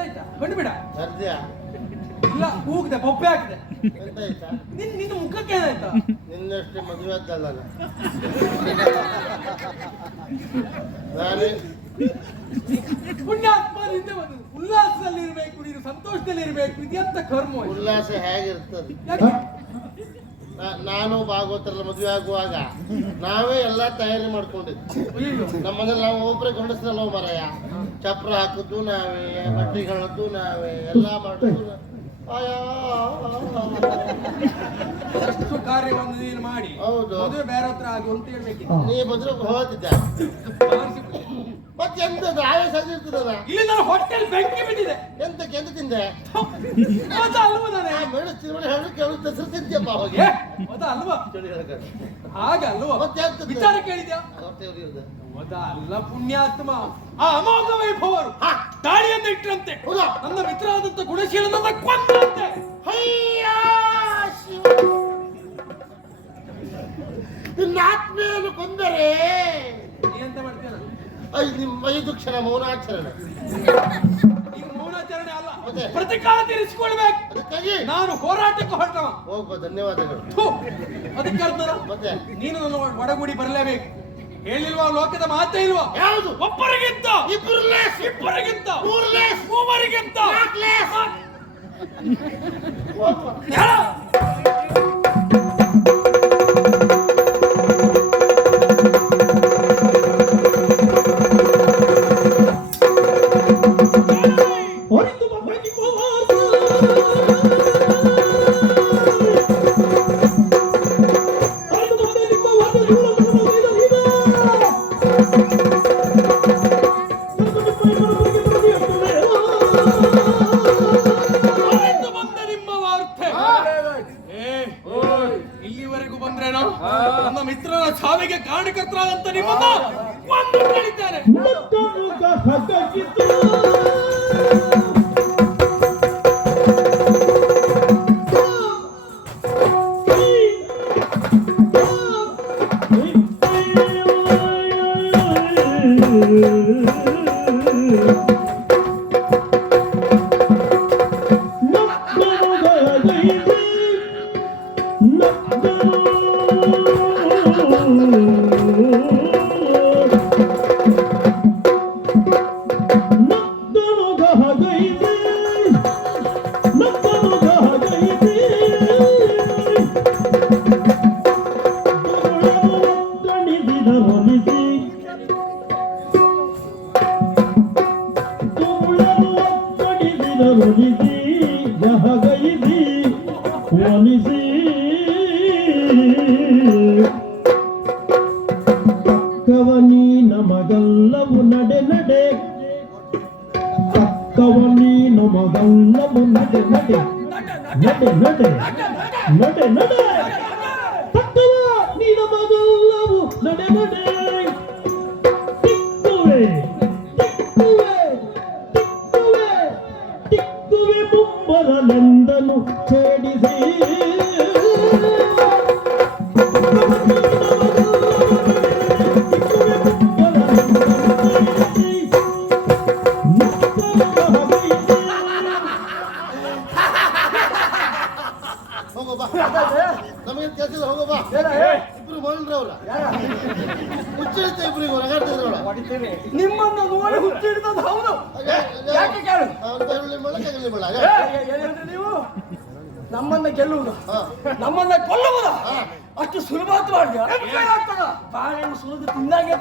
ಆಯ್ತಾ ಬನ್ನಿ ಬಿಡ ಸರ್ದಿಯಾ ಇಲ್ಲ ಕೂಗಿದೆ ಬೊಬ್ಬೆ ಹಾಕಿದೆ ಎಂತ ಆಯ್ತಾ ನಿನ್ನ ಮುಖಕ್ಕೆ ಏನಾಯ್ತಾ ನಿನ್ನಷ್ಟೇ ಮದುವೆ ಆದ್ದಲ್ಲ ನಾನು ಪುಣ್ಯಾತ್ಮ ಹಿಂದೆ ಬಂದು ಉಲ್ಲಾಸದಲ್ಲಿ ಇರಬೇಕು ನೀನು ಸಂತೋಷದಲ್ಲಿ ಇರಬೇಕು ಇದೆಂತ ಕರ್ಮ ಉಲ್ಲಾಸ ಹೇಗಿರ್ತದೆ ನಾನು ಭಾಗವತರೆಲ್ಲ ಮದುವೆ ಆಗುವಾಗ ನಾವೇ ಎಲ್ಲ ತಯಾರಿ ಮಾಡ್ಕೊಂಡಿದ್ವಿ ನಮ್ಮನೆಲ್ಲ ನಾವು ಒಬ್ಬರೇ ಗಂಡಸ್ರಲ್ಲ ಮರಯ್ಯ ಚಪ್ರ ಹಾಕುದು ನಾವೇ ಬಟ್ಟೆಗಳದ್ದು ನಾವೇ ಎಲ್ಲ ಮಾಡುದು ಎಷ್ಟು ಕಾರ್ಯವನ್ನು ನೀನು ಮಾಡಿ ಹೌದು ಮದುವೆ ಬೇರೆ ಹತ್ರ ಆಗಿ ಅಂತ ಹೇಳ್ಬೇಕಿತ್ತು ನೀ ಬಂದ್ರೆ ಹೋಗ್ತಿದ್ದೆ ಮತ್ತೆ ಎಂತ ಆವೇಶ ಇರ್ತದಲ್ಲ ಇಲ್ಲಿ ನನ್ನ ಹೊಟ್ಟೆಲ್ ಬೆಂಕಿ ಬಿದ್ದಿದೆ ಎಂತಕ್ಕೆ ಎಂತ ತಿಂದೆ ಅಲ್ವಾ ನಾನೇ ಮೆಣಸಿನ ಹೇಳು ಕೇಳುತ್ತೆ ಹೆಸರು ತಿಂತೀಯಪ್ಪ ಹೋಗಿ ಅಲ್ವಾ ಹಾಗಲ್ವಾ ಮತ್ತೆ ಆಗ್ತದೆ ವಿಚಾರ ಕೇಳಿದ್ಯಾ ಅಲ್ಲ ಪುಣ್ಯಾತ್ಮ ಆ ಅಮೋಘ ವೈಭವರು ದಾಳಿಯನ್ನು ಇಟ್ಟರಂತೆ ನನ್ನ ಮಿತ್ರರಾದಂತ ಗುಣಶೀಲನನ್ನ ಕೊಂದಂತೆ ನಿನ್ನ ಆತ್ಮೀಯನ್ನು ಕೊಂದರೆ ಎಂತ ಮಾಡ್ತೇನೆ ನಿಮ್ಮ 5 ಕ್ಷಣ ಮೌನಾಚರಣೆ ಈಗ ಮೌನಾಚರಣೆ ಅಲ್ಲ ಪ್ರತಿಕಾರ ತೀರಿಸಿಕೊಳ್ಬೇಕು ಅದಕ್ಕಾಗಿ ನಾನು ಹೋರಾಟಕ್ಕೆ ಹೊರಟವ ಹೋಗ್ಬ ಧನ್ಯವಾದಗಳು ಅದಕ್ಕೆ ಅರ್ಥ ಮತ್ತೆ ನೀನು ನನ್ನ ಒಡಗೂಡಿ ಬರಲೇಬೇಕು ಹೇಳಿಲ್ವಾ ಲೋಕದ ಮಾತೇ ಇಲ್ವಾ ಯಾವುದು ಒಬ್ಬರಿಗಿಂತ ಇಬ್ಬರಿಗಿಂತ ಮೂವರಿಗಿಂತ ಇಲ್ಲಿವರೆಗೂ ಬಂದ್ರೇನೋ ನನ್ನ ಮಿತ್ರನ ಸಾವಿಗೆ ಕಾರಣಕರ್ತರಾದಂತ ನಿಮ್ಮನ್ನ ಕೊಂದು ಕಳಿದ್ದಾರೆ ಕವನಿ ನಮಗಲ್ಲವು ನಡೆ ನಡೆ ಕವನಿ ನಮಗಲ್ಲವು ನಡೆ ನಡೆ ನಡೆ ನಡೆ ನಡೆ ನಡೆ ತಕ್ಕವ ನೀ ನಮಗಲ್ಲವು ನಡೆ ನಡೆ ತಿಕ್ಕುವೆ ತಿಕ್ಕುವೆ ತಿಕ್ಕುವೆ ತಿಕ್ಕುವೆ ಮುಂಬರಲೆಂದನು ಛೇಡಿಸಿ ನಮಗೇನು ಕೆಲಸ ಹೋಗಬಾ ಇಬ್ರು ಮೊಳ್ರಿ ಅವ್ರ ಹುಚ್ಚಿಡ್ತೆ ಇಬ್ರಿಗೆ ಹೊರಗಾಡ್ತಿದ್ರು ನಿಮ್ಮನ್ನು ನೋಡಿ ಹುಚ್ಚಿಡಿದದ್ದು ಹೌದು ಯಾಕೆ ಕೇಳು ನೀವು ನಮ್ಮನ್ನ ಗೆಲ್ಲುವುದು ನಮ್ಮನ್ನ ಕೊಲ್ಲುವುದು ಅಷ್ಟು ಸುಲಭ ಬಾಳೆಹಣ್ಣು ಸುಲಿದು ತಿಂದಾಗೆ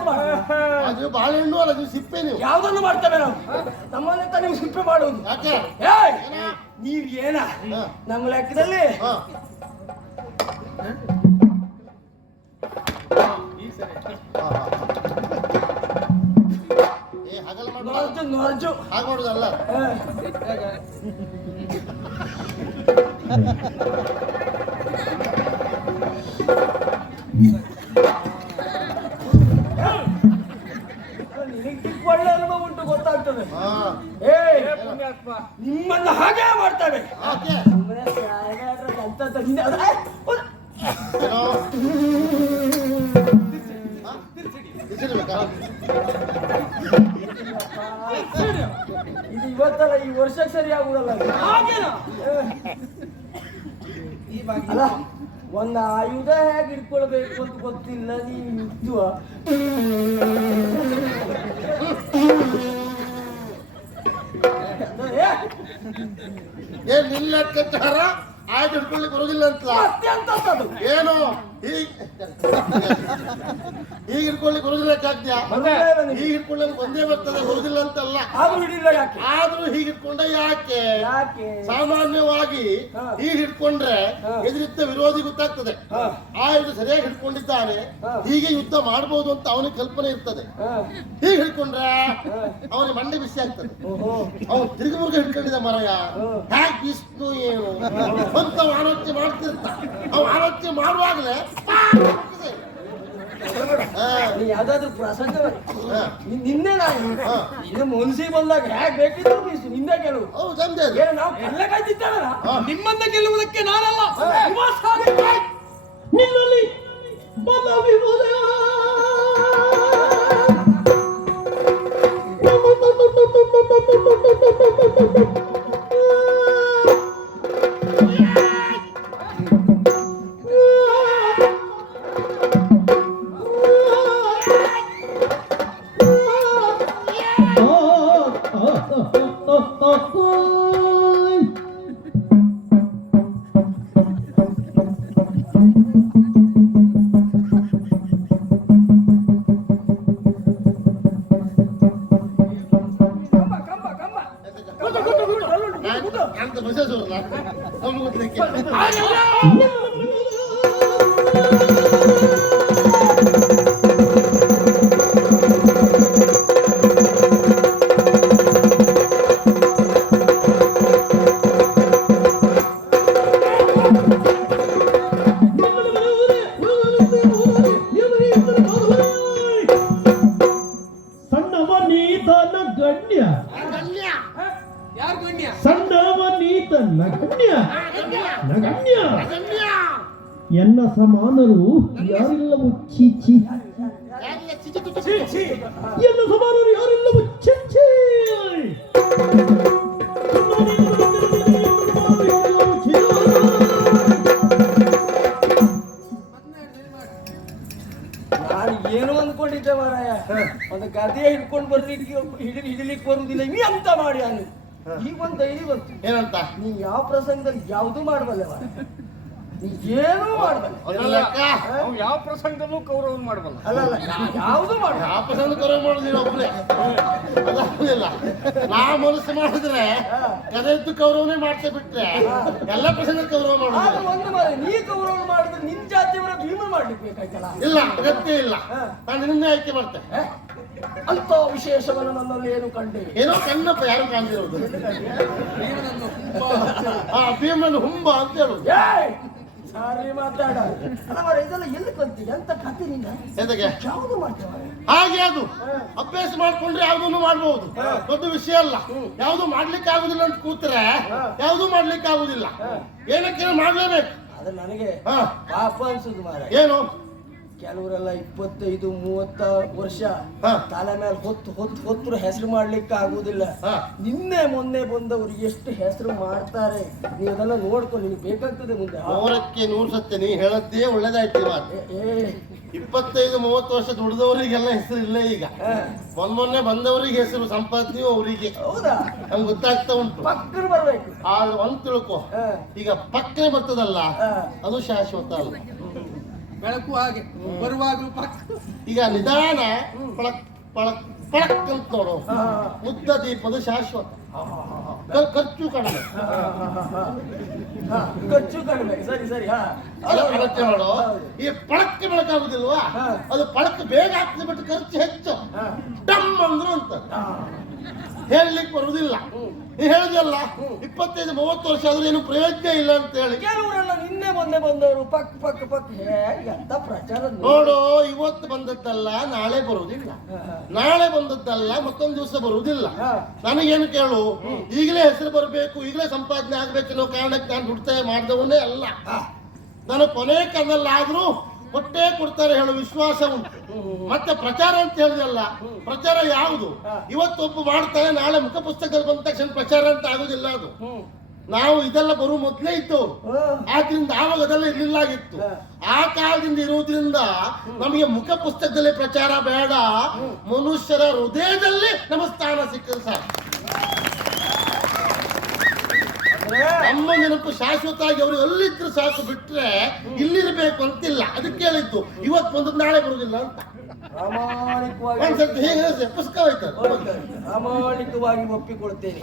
ಅದು ಬಾಳೆಹಣ್ಣು ಅಲ್ಲ ನೀವು ಸಿಪ್ಪೆ ನೀವು ಯಾವ್ದನ್ನು ಮಾಡ್ತೇವೆ ನಾವು ನಮ್ಮನ್ನ ನೀವು ಸಿಪ್ಪೆ ಮಾಡುವುದು ಯಾಕೆ ನೀವ್ ಏನ ನಮ್ಮ ಲೆಕ್ಕದಲ್ಲಿ ಹಗಲ ನೋರ್ಜು ಹಾಗೆ ಮಾಡುದಲ್ಲ ಒಳ್ಳೆ ಅನುಭವ ಉಂಟು ಗೊತ್ತಾಗ್ತದೆ ನಿಮ್ಮನ್ನ ಹಾಗೆ ಮಾಡ್ತೇವೆ ಇದು ಇವತ್ತಲ್ಲ, ಈ ವರ್ಷಕ್ಕೆ ಸರಿ ಆಗುದಲ್ಲ ಅದು. ಹಾಗೇನಾ? ಅಲ್ಲ, ಒಂದು ಆಯುಧ ಹೇಗೆ ಇಟ್ಕೊಳ್ಬೇಕು ಅಂತ ಗೊತ್ತಿಲ್ಲ, ನೀವು ಯುದ್ಧ ಏನ್ ನಿನ್ನ ಲೆಕ್ಕಾಚಾರ ಆಯ್ತು ಹಿಡ್ಕೊಳ್ಳಿಕ್ಕೆ ಬರೋದಿಲ್ಲ ಅಂತ ಅತ್ಯಂತದ್ದು. ಏನು ಈಗ ಹಿಡ್ಕೊಳ್ಳಿಕ್ಕೆ ಬರೋದಿಲ್ಲ ಆಗ್ತೀಯಾ? ಈಗ ಹಿಡ್ಕೊಳ್ಳಿ ಒಂದೇ ಬರ್ತದೆ, ಬರೋದಿಲ್ಲ ಅಂತಲ್ಲ. ಅದು ಹಿಡಿಲ್ಲ ಯಾಕೆ? ಆದ್ರೂ ಹೀಗೆ ಹಿಡ್ಕೊಂಡ ಯಾಕೆ? ಯಾಕೆ? ಸಾಮಾನ್ಯವಾಗಿ ಹೀಗೆ ಹಿಡ್ಕೊಂಡ್ರೆ ಎದುರಿದ್ದ ವಿರೋಧಿ ಗೊತ್ತಾಗ್ತದೆ, ಆಯುಧ ಸರಿಯಾಗಿ ಹಿಡ್ಕೊಂಡಿದ್ದಾನೆ, ಹೀಗೆ ಯುದ್ಧ ಮಾಡಬಹುದು ಅಂತ ಅವನಿಗೆ ಕಲ್ಪನೆ ಇರ್ತದೆ. ಹೀಗೆ ಹಿಡ್ಕೊಂಡ್ರೆ ಅವನಿಗೆ ಮಂಡೆ ಬಿಸಿ ಆಗ್ತದೆ. ಅವನು ತಿರುಗುಮುರುಗ ಹಿಡ್ಕೊಂಡಿದ್ದ ಮರಯ ಹ್ಯಾಕ್ ಬಿಸ್ತು ಏನು ಅಂತ ಆಲೋಚನೆ ಮಾಡ್ತಿರ್ತ. ಅವ್ ಆಲೋಚನೆ ಮಾಡುವಾಗಲೇ ನೀ ಯಾವ್ದಾದ್ರು ಪ್ರಸಂಗ ನಿನ್ನೆ ನಾನು ಇನ್ನು ಮುನ್ಸಿಗೆ ಬಂದಾಗ ಹೇಗೆ ಬೇಕಿದ್ರು ಬೀಸು ನಿಂದೆ ಗೆಲುವು. ಏನು ನಾವು ಎಲ್ಲ ಕಾಯ್ತಿದ್ದೇವಲ್ಲ, ನಿಮ್ಮನ್ನ ಗೆಲ್ಲುವುದಕ್ಕೆ ನಾನಲ್ಲ, ನಿನ್ನಲ್ಲಿ ಬಲವಿರುವುದೇ ಅಂತ ಮೆಸೇಜ್ ಅವ್ನು ಗೊತ್ತಲಿಕ್ಕೆ ಯಾರು ಗಣ್ಯ? ಸಣ್ಣವನೀತ ನಗಣ್ಯ ನಗಣ್ಯ ಎನ್ನ ಸಮಾನರು ಯಾರಿಲ್ಲವೂ ಚೀಚಿ, ಎನ್ನ ಸಮಾನರು ಯಾರಿಲ್ಲವೂ ಚಿಚ್ಚಿ. ನಾನು ಏನು ಅಂದ್ಕೊಂಡಿದ್ದೆ ಮಾರಾಯ, ಒಂದು ಗದೆ ಹಿಡ್ಕೊಂಡು ಬರ್ಲಿಕ್ಕೆ ಹಿಡಿಲಿಕ್ಕೆ ಬರುವುದಿಲ್ಲ, ನೀ ಅಂತ ಮಾಡಿ ನಾನು ಈಗ ಒಂದು ಧೈರ್ಯ ಬಂತು. ಏನಂತ? ನೀ ಯಾವ ಪ್ರಸಂಗದಲ್ಲಿ ಯಾವುದು ಮಾಡಬಲ್ಲೆ ಮಾರಾಯ, ನೀ ಏನೂ ಮಾಡಬಲ್ಲ. ಅವ್ನು ಯಾವ ಪ್ರಸಂಗದಲ್ಲೂ ಕೌರವ ಮಾಡಬಲ್ಲ. ಅಲ್ಲ ಅಲ್ಲ, ಯಾವುದು ಮಾಡಲ್ಲ. ಆ ಪ್ರಸಂಗ ಕರೆ ಮಾಡುದಿಲ್ಲ ಒಬ್ಬನೇ, ಅದಾಗುದಿಲ್ಲ. ನಾ ಮನಸ್ಸು ಮಾಡಿದ್ರೆ ಕರೆದ್ದು ಕೌರವನೇ ಮಾಡ್ತಾ ಬಿಟ್ರೆ ಎಲ್ಲ ಪ್ರಸಂಗ ಕೌರವ ಆದ್ರೆ ಮಾಡುದಿಲ್ಲ. ಒಂದು ಮಾರಾಯ, ನೀ ಕೌರವ ಮಾಡಿದ್ರೆ ನಿನ್ ಜಾತಿಯವರ ಭೀಮ ಮಾಡ್ಲಿಕ್ಕೆ ಬೇಕಾಯ್ತಲ್ಲ. ಇಲ್ಲ, ಅಗತ್ಯ ಇಲ್ಲ. ನಾನು ನಿನ್ನೆ ಆಯ್ಕೆ ಮಾಡ್ತೆ. ಅಂತ ವಿಶೇಷವನ್ನು ನನ್ನಲ್ಲಿ ಏನು ಕಂಡೆ? ಏನೋ ಕಣ್ಣಪ್ಪ, ಯಾರು ಕಾಣ್ತಿರೋದು ಭೀಮನ ಹುಂಬ ಅಂತ ಹೇಳುದು. ಸಾರಿ ಮಾತಾಡ. ಅಲ್ಲ ಮಾರ, ಇದೆಲ್ಲ ಎಲ್ಲಿ ಕಲ್ತಿದೆ ಅಂತ ಕತೆ ನಿನ್ನ? ಎದಕ್ಕೆ? ಯಾವುದು ಮಾಡ್ತೇವೆ ಹಾಗೆ ಅದು ಅಭ್ಯಾಸ ಮಾಡ್ಕೊಂಡ್ರೆ ಯಾವ್ದನ್ನು ಮಾಡ್ಬಹುದು, ದೊಡ್ಡ ವಿಷಯ ಅಲ್ಲ. ಯಾವ್ದು ಮಾಡ್ಲಿಕ್ಕೆ ಆಗುದಿಲ್ಲ ಅಂತ ಕೂತ್ರೆ ಯಾವ್ದು ಮಾಡ್ಲಿಕ್ಕೆ ಆಗುದಿಲ್ಲ. ಏನಕ್ಕೆ ಮಾಡ್ಲೇಬೇಕು. ಆದ್ರೆ ನನಗೆ ಪಾಪ ಅನ್ಸುದು ಮಾರ. ಏನು? ಕೆಲವರೆಲ್ಲ 25-30 ವರ್ಷ ತಲೆ ಮೇಲೆ ಹೊತ್ತು ಹೆಸರು ಮಾಡ್ಲಿಕ್ಕೆ ಆಗುದಿಲ್ಲ. ನಿನ್ನೆ ಮೊನ್ನೆ ಬಂದವರು ಎಷ್ಟು ಹೆಸರು ಮಾಡ್ತಾರೆ, ನೀವು ಅದೆಲ್ಲ ನೋಡ್ಕೊಂಡು ನಿಮ್ಗೆ ಬೇಕಾಗ್ತದೆ ಮುಂದೆ. 100ಕ್ಕೆ 100 ಸತ್ಯ ನೀ ಹೇಳದ್ದೇ ಒಳ್ಳೇದಾಯ್ತು. ಮಾತು 25-30 ವರ್ಷ ದುಡಿದವರಿಗೆಲ್ಲ ಹೆಸರು ಇಲ್ಲ ಈಗ. ಮೊನ್ನೆ ಬಂದವರಿಗೆ ಹೆಸರು, ಸಂಪಾದನೆಯು ಅವರಿಗೆ. ಹೌದಾ? ನಮ್ಗೆ ಗೊತ್ತಾಗ್ತಾ ಉಂಟು. ಪಕ್ಕನ ಬರ್ಬೇಕು. ಆದ್ರೆ ಒಂದ್ ತಿಳ್ಕೊ, ಈಗ ಪಕ್ಕನೆ ಬರ್ತದಲ್ಲ ಅದು ಶಾಶ್ವತ ಅಲ್ಲ. ಬೆಳಕು ಹಾಗೆ ಬರುವಾಗಲೂ ಈಗ ನಿಧಾನ ಪಳಕ್ ಪಳಕ್ ಪಳಕ್ ಅಂತ ನೋಡು. ಮುದ್ದ ದೀಪದ ಶಾಶ್ವತ, ಖರ್ಚು ಕಡಿಮೆ. ಖರ್ಚು ಕಡಿಮೆ. ಸರಿ ಸರಿ. ಅಲೋಚನೆ ಮಾಡು. ಈ ಪಳಕ್ಕೆ ಬೆಳಕಾಗುದಿಲ್ವಾ, ಅದು ಪಳಕ್ ಬೇಗ ಆಗ್ತದೆ, ಬಟ್ ಖರ್ಚು ಹೆಚ್ಚು. ಡಮ್ ಅಂದ್ರು ಅಂತ ಹೇಳಲಿಕ್ಕೆ ಬರುವುದಿಲ್ಲ. ನೀ ಹೇಳಿದಲ್ಲ 25-30 ವರ್ಷ ಆದ್ರೂ ಏನು ಪ್ರಯೋಜನ ಇಲ್ಲ ಅಂತ ಹೇಳಿ. ಕೆಲವರೆಲ್ಲ ನಿನ್ನೆ ಮೊನ್ನೆ ಬಂದವರು ಪಕ್ಕ ಹೇಗೆ ಅಂತ ಪ್ರಚಾರ ನೋಡು. ಇವತ್ತು ಬಂದದ್ದಲ್ಲ ನಾಳೆ ಬರುವುದಿಲ್ಲ, ನಾಳೆ ಬಂದದ್ದಲ್ಲ ಮತ್ತೊಂದು ದಿವಸ ಬರುವುದಿಲ್ಲ. ನನಗೇನು ಕೇಳು, ಈಗಲೇ ಹೆಸರು ಬರಬೇಕು, ಈಗಲೇ ಸಂಪಾದನೆ ಆಗ್ಬೇಕು ಅನ್ನೋ ಕಾರಣಕ್ಕೆ ನಾನು ದುಡ್ತಾ ಮಾಡಿದವನ್ನೇ ಅಲ್ಲ. ನಾನು ಕೊನೆ ಕಾಲದಲ್ಲಾದ್ರೂ ಕೊಟ್ಟೇ ಕೊಡ್ತಾರೆ ಹೇಳೋ ವಿಶ್ವಾಸ ಉಂಟು. ಮತ್ತೆ ಪ್ರಚಾರ ಅಂತ ಹೇಳಿದಲ್ಲ, ಪ್ರಚಾರ ಯಾವುದು? ಇವತ್ತೊಬ್ಬ ಮಾಡ್ತಾರೆ, ನಾಳೆ ಮುಖ ಪುಸ್ತಕದಲ್ಲಿ ಬಂದ ತಕ್ಷಣ ಪ್ರಚಾರ ಅಂತ ಆಗುದಿಲ್ಲ. ಅದು ನಾವು ಇದೆಲ್ಲ ಬರುವ ಮೊದಲೇ ಇದ್ದವರು, ಆದ್ರಿಂದ ಆವಾಗ ಅದೆಲ್ಲ ಇರ್ಲಿಲ್ಲಾಗಿತ್ತು. ಆ ಕಾಲದಿಂದ ಇರುವುದರಿಂದ ನಮಗೆ ಮುಖ ಪುಸ್ತಕದಲ್ಲಿ ಪ್ರಚಾರ ಬೇಡ, ಮನುಷ್ಯರ ಹೃದಯದಲ್ಲಿ ನಮ್ಮ ಸ್ಥಾನ ಸಿಕ್ಕದು ಸಾಕು. ನಮ್ಮ ನೆನಪು ಶಾಶ್ವತ ಆಗಿ ಅವ್ರಿಗೆ ಅಲ್ಲಿದ್ರು ಸಾಕು, ಬಿಟ್ರೆ ಇಲ್ಲಿರ್ಬೇಕು ಅಂತಿಲ್ಲ. ಅದಕ್ಕೆ ಹೇಳಿದ್ದು ಇವತ್ತು ಬಂದದ್ದು ನಾಳೆ ಬರುವುದಿಲ್ಲ ಅಂತ. ಪ್ರಾಮಾಣಿಕವಾಗಿ ಒಪ್ಪಿಕೊಳ್ತೇನೆ.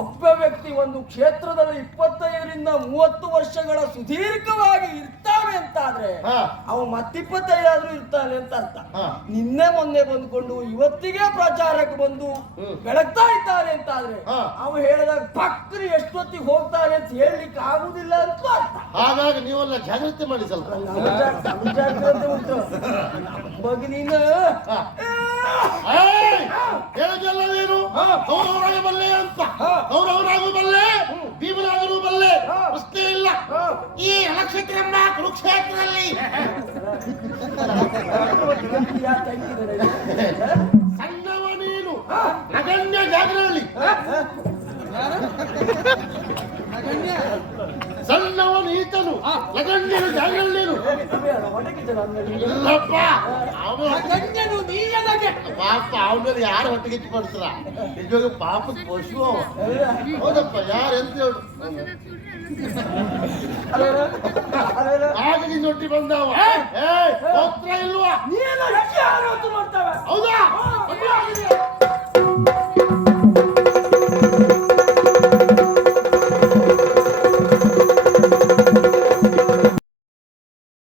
ಒಬ್ಬ ವ್ಯಕ್ತಿ ಒಂದು ಕ್ಷೇತ್ರದಲ್ಲಿ 25ರಿಂದ 30 ವರ್ಷಗಳ ಸುದೀರ್ಘವಾಗಿ ಇರ್ತಾನೆ ಅಂತಾದ್ರೆ ಅವ ಮತ್ತಿಪ್ಪತ್ತೈದು ಆದ್ರೂ ಇರ್ತಾನೆ ಅಂತ ಅರ್ಥ. ನಿನ್ನೆ ಮೊನ್ನೆ ಬಂದ್ಕೊಂಡು ಇವತ್ತಿಗೆ ಪ್ರಚಾರಕ್ಕೆ ಬಂದು ಬೆಳಗ್ತಾ ಇದ್ದಾನೆ ಅಂತಾದ್ರೆ ಅವ ಹೇಳಿದಾಗ ಭಕ್ತರು ಎಷ್ಟೊತ್ತಿಗೆ ಹೋಗ್ತಾರೆ ಅಂತ ಹೇಳಲಿಕ್ಕೆ ಆಗುದಿಲ್ಲ ಅಂತ ಅರ್ಥ. ಹಾಗಾಗಿ ನೀವೆಲ್ಲ ಜಾಗ್ರತೆ ಮಾಡಿ ಸ್ವಲ್ಪ. ಜಾಗ್ರತೆ ಉಂಟು ಮಗನಿನ ಹೇಳಿದೆಲ್ಲ ನೀನು ಗೌರವರಾಗ ಬಲ್ಲೆ ಅಂತ. ಗೌರವರಾಗೂ ಬಲ್ಲೆ, ಭೀಮನಾಗಲೂ ಬಲ್ಲೆ, ಪ್ರಶ್ನೆ ಇಲ್ಲ. ಈ ನಕ್ಷತ್ರಮ್ಮ ಕುರುಕ್ಷೇತ್ರದಲ್ಲಿ ಸಣ್ಣವ ನೀನು, ನಗಣ್ಯ ಜಾಗರಲ್ಲಿ. ಸಣ್ಣವ ಈತನು, ನಗಣ್ಯನು ಜಾಗರಲ್ಲೇನು. ಇಲ್ಲಪ್ಪ, ಪಾಪ ಅವನಲ್ಲಿ ಯಾರು ಹೊಟ್ಟೆಗೆ ಪಡಿಸ್ರ? ನಿಜವಾಗ ಪಾಪದ ಪಶು ಅವ. ಹೌದಪ್ಪ, ಯಾರು ಎಂತ ಹೇಳು. ಆಗ ನಿನ್ನೊಟ್ಟಿ ಬಂದವ ಹೋಗ್ತಾ ಇಲ್ವಾ? ನೋಡ್ತಾ